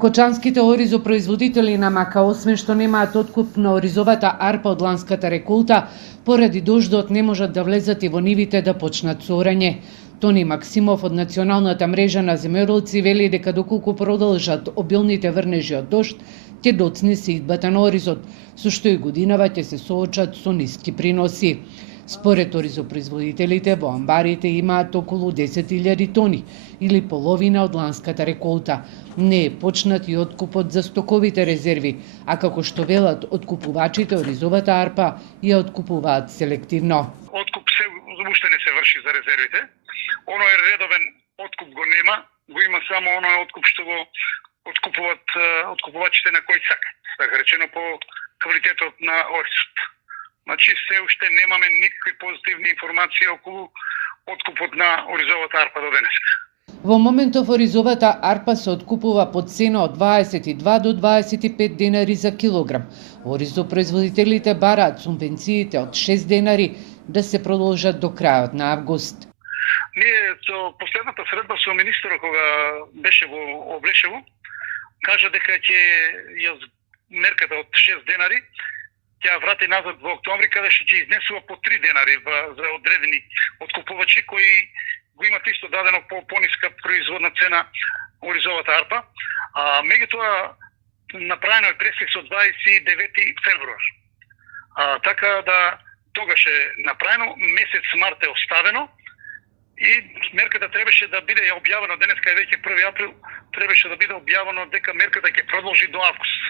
Кочанските оризопроизводители на мака, освен што немаат откуп на оризовата арпа од ланската реколта, поради дождот не можат да влезат и во нивите да почнат со орање. Тони Максимов од Националната мрежа на земјоделци вели дека доколку продолжат обилните врнежи од дожд, ќе доцне сеидбата на оризот, со што и годинава ќе се соочат со ниски приноси. Според оризопроизводителите, во амбарите имаат околу 10.000 тони, или половина од ланската реколта. Не е почнат и откупот за стоковите резерви, а како што велат откупувачите, оризовата арпа ја откупуваат селективно. Откуп уште не се врши за резервите. Оној редовен откуп го нема, го има само оној откуп што го откупуваат откупувачите на кој сакат, така речено по квалитетот на оризот. Значи се уште немаме никакви позитивни информации околу откупот на оризовата арпа до денес. Во моментов оризовата арпа се откупува по цена од 22 до 25 денари за килограм. Оризопроизводителите бараат субвенциите од 6 денари да се продолжат до крајот на август. Ние со последната средба со министерот кога беше во Облешево, кажа дека ќе ја мерката од 6 денари ќе врати назад во октомври, каде што ќе изнесува по 3 денари за одредени откупувачи кои го имат исто дадено по пониска производна цена оризовата арпа. А меѓутоа направено е пресек со 29 февруар. Така да тогаш е направено, месец март е оставено и мерката требаше да биде објавена денеска е веќе 1 април, требаше да биде објавено дека мерката ќе продолжи до август.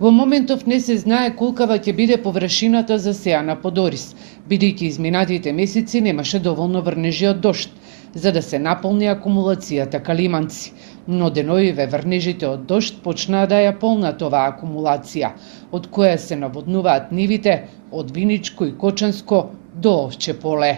Во моментов не се знае колкава ќе биде површината засејана под ориз, бидејќи изминатите месеци немаше доволно врнежи од дожд за да се наполни акумулацијата калиманци. Но деновиве врнежите од дожд почнаа да ја полнат оваа акумулација, од која се наводнуваат нивите од Виничко и Кочанско до Овче поле.